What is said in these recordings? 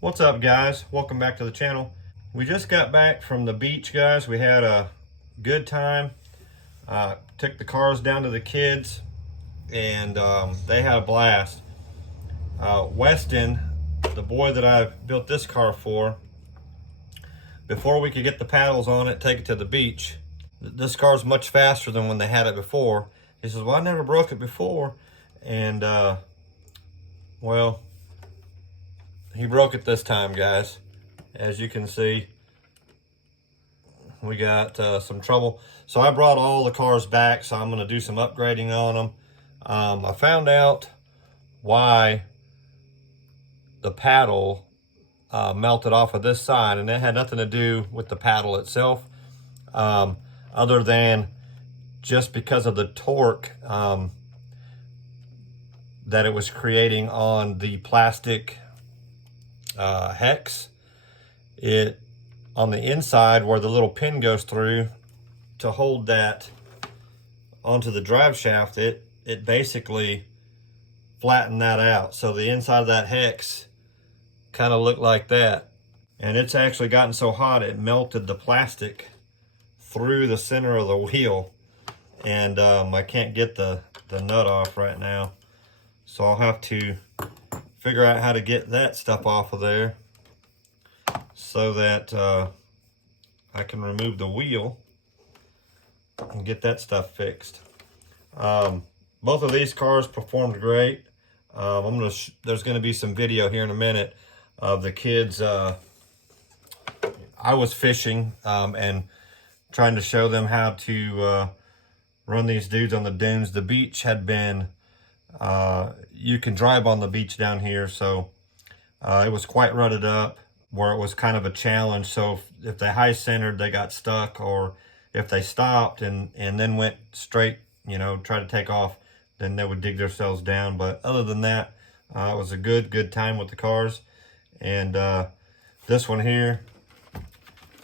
What's up, guys? Welcome back to the channel. We just got back from the beach, guys. We had a good time. Took the cars down to the kids, and they had a blast. Weston, the boy that I built this car for, before we could get the paddles on it, take it to the beach, this car's much faster than when they had it before. He says, well, I never broke it before. And, well, he broke it this time, guys. As you can see, we got some trouble. So I brought all the cars back, so I'm going to do some upgrading on them. I found out why the paddle melted off of this side, and it had nothing to do with the paddle itself, other than just because of the torque that it was creating on the plastic hex. It on the inside where the little pin goes through to hold that onto the drive shaft, it basically flattened that out. So the inside of that hex kind of looked like that. And it's actually gotten so hot it melted the plastic through the center of the wheel. And I can't get the nut off right now. So I'll have to figure out how to get that stuff off of there so that I can remove the wheel and get that stuff fixed. Both of these cars performed great. There's gonna be some video here in a minute of the kids. I was fishing and trying to show them how to run these dudes on the dunes. The beach had been, you can drive on the beach down here, so it was quite rutted up, where it was kind of a challenge. So if they high centered, they got stuck, or if they stopped and then went straight, try to take off, then they would dig themselves down. But other than that, it was a good time with the cars. And this one here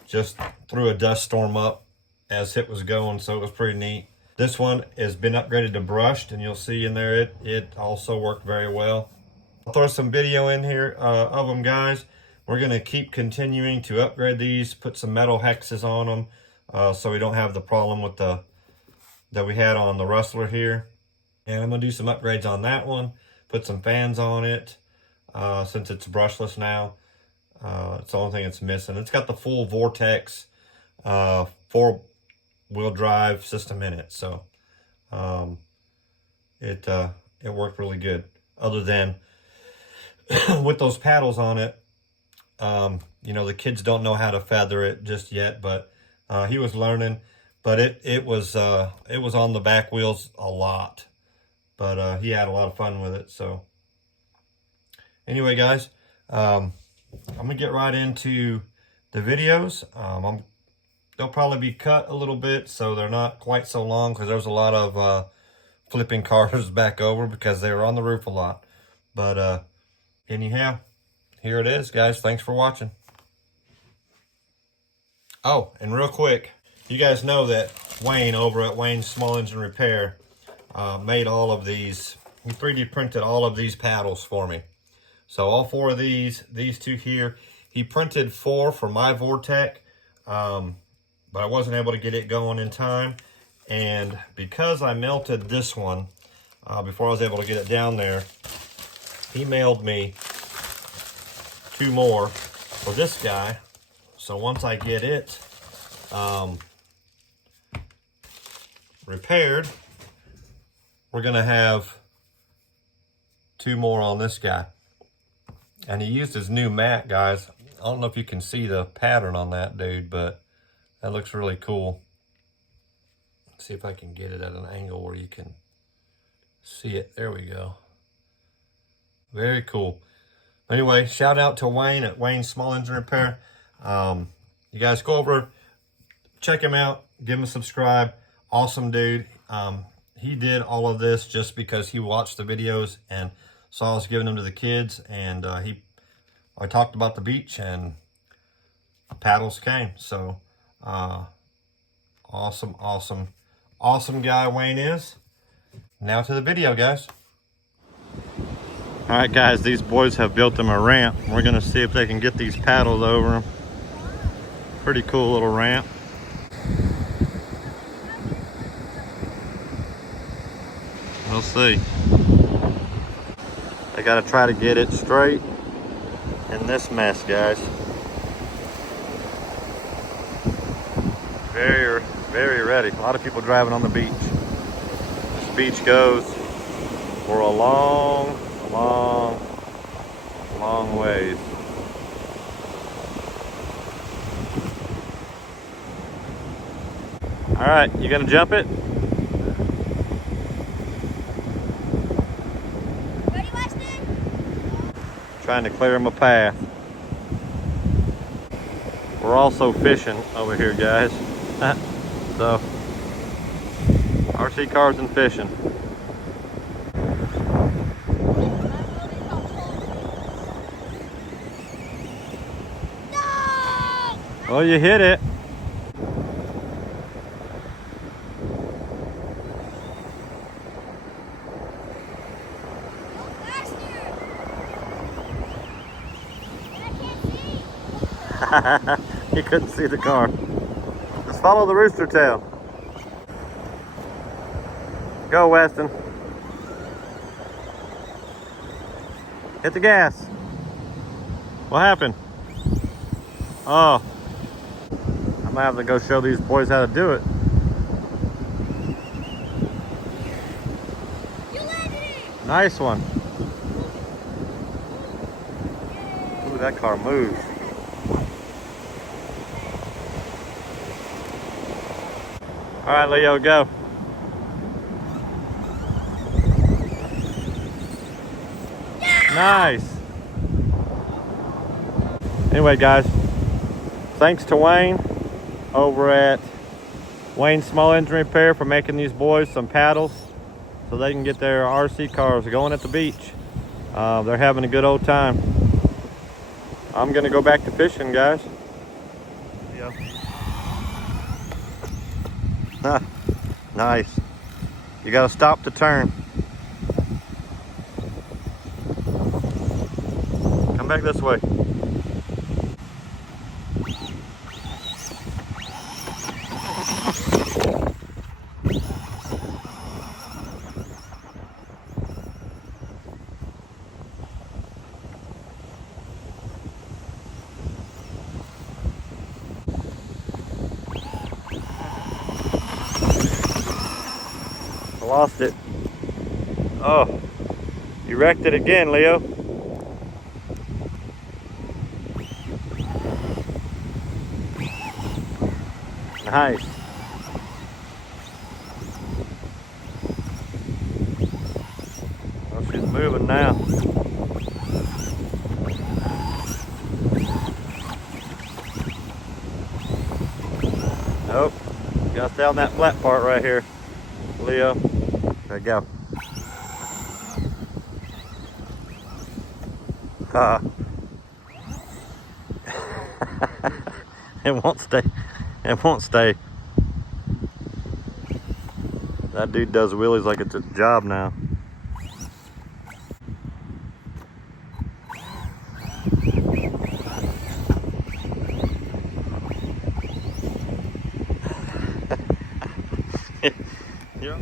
just threw a dust storm up as it was going, so it was pretty neat. This one has been upgraded to brushed, and you'll see in there it also worked very well. I'll throw some video in here of them, guys. We're going to keep continuing to upgrade these, put some metal hexes on them, so we don't have the problem with that we had on the Rustler here. And I'm going to do some upgrades on that one, put some fans on it, since it's brushless now. It's the only thing it's missing. It's got the full Vortex 4-wheel drive system in it, so it worked really good. Other than with those paddles on it, the kids don't know how to feather it just yet, but he was learning. But it was on the back wheels a lot, but he had a lot of fun with it. So anyway, guys, I'm gonna get right into the videos. They'll probably be cut a little bit, so they're not quite so long, because there's a lot of flipping cars back over because they were on the roof a lot. But anyhow, here it is, guys. Thanks for watching. Oh, and real quick, you guys know that Wayne over at Wayne's Small Engine Repair made all of these. He 3D printed all of these paddles for me. So all 4 of these 2 here, he printed 4 for my Vortec, but I wasn't able to get it going in time. And because I melted this one before I was able to get it down there, he mailed me 2 more for this guy. So once I get it repaired, we're gonna have 2 more on this guy. And he used his new mat, guys. I don't know if you can see the pattern on that dude, but that looks really cool. Let's see if I can get it at an angle where you can see it. There we go. Very cool. Anyway, shout out to Wayne at Wayne's Small Engine Repair. You guys go over, check him out, give him a subscribe. Awesome dude. He did all of this just because he watched the videos and saw us giving them to the kids. And I talked about the beach, and paddles came. So awesome guy Wayne is. Now to the video, guys. All right, guys, these boys have built them a ramp. We're gonna see if they can get these paddles over them. Pretty cool little ramp. We'll see. They gotta try to get it straight in this mess, guys. Very, very ready. A lot of people driving on the beach. This beach goes for a long ways. All right, you gonna jump it? Ready, Weston? Trying to clear him a path. We're also fishing over here, guys. So, RC cars and fishing. No! Oh, you hit it. He couldn't see the car. Just follow the rooster tail. Go, Weston. Hit the gas. What happened? Oh. I'm gonna have to go show these boys how to do it. You landed it! Nice one. Ooh, that car moves. All right, Leo, go. Nice. Anyway, guys, thanks to Wayne over at Wayne Small Engine Repair for making these boys some paddles so they can get their RC cars going at the beach. They're having a good old time. I'm gonna go back to fishing, guys. Yeah. Nice. You gotta stop to turn. Come back this way. I lost it. Oh, you wrecked it again, Leo. Nice. Well, she's moving now. Nope. Gotta stay on that flat part right here, Leo. There you go. It won't stay. It won't stay. That dude does wheelies like it's a job now. Yeah.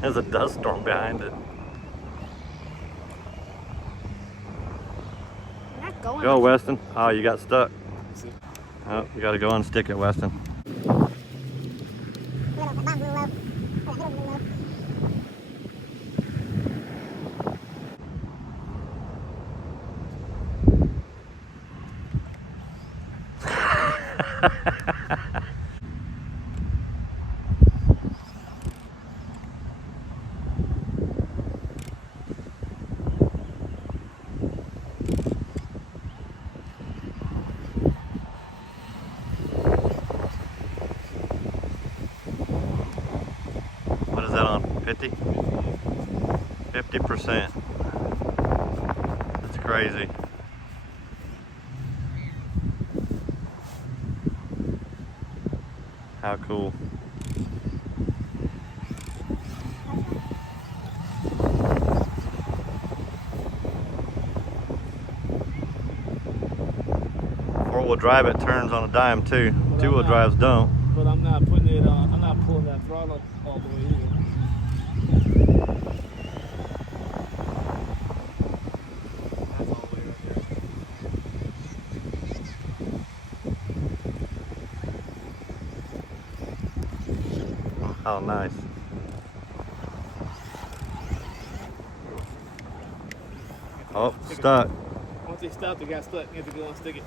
There's a dust storm behind it. I'm not going. Go, Weston. Oh, you got stuck. Oh, you got to go unstick it, Weston. What is that on? 50? 50%. That's crazy. How cool. Four-wheel drive, it turns on a dime too. But Two-wheel drives don't. But I'm not putting it on. I'm not pulling that throttle all the way either. That's all the way right there. Oh, nice. Oh, stuck. Once they stop, they got stuck. You have to go and stick it.